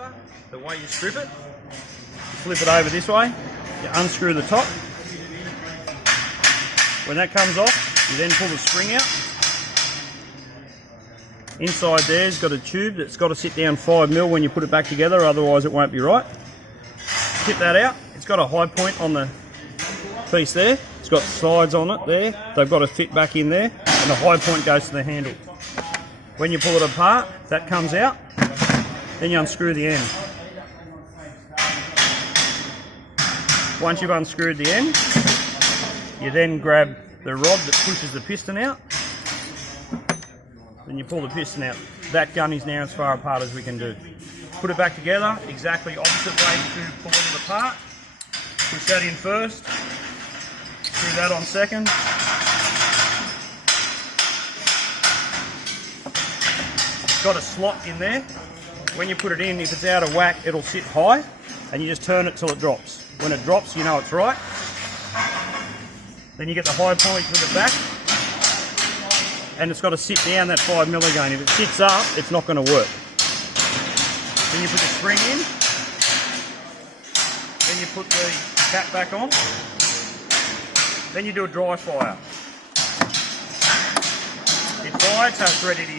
Jobmaster, the way you strip it, you flip it over this way, you unscrew the top. When that comes off, you then pull the spring out. Inside there's got a tube that's got to sit down 5mm when you put it back together, otherwise it won't be right. Tip that out. It's got a high point on the piece there. It's got sides on it there. They've got to fit back in there, and the high point goes to the handle. When you pull it apart, that comes out. Then you unscrew the end. Once you've unscrewed the end, you then grab the rod that pushes the piston out. Then you pull the piston out. That gun is now as far apart as we can do. Put it back together, exactly opposite way to pulling it apart. Push that in first, screw that on second. It's got a slot in there. When you put it in, if it's out of whack, it'll sit high, and you just turn it till it drops. When it drops, you know it's right. Then you get the high point with the back, and it's got to sit down that 5mm again. If it sits up, it's not going to work. Then you put the spring in, then you put the cap back on, then you do a dry fire. It's fired, so it's ready to use.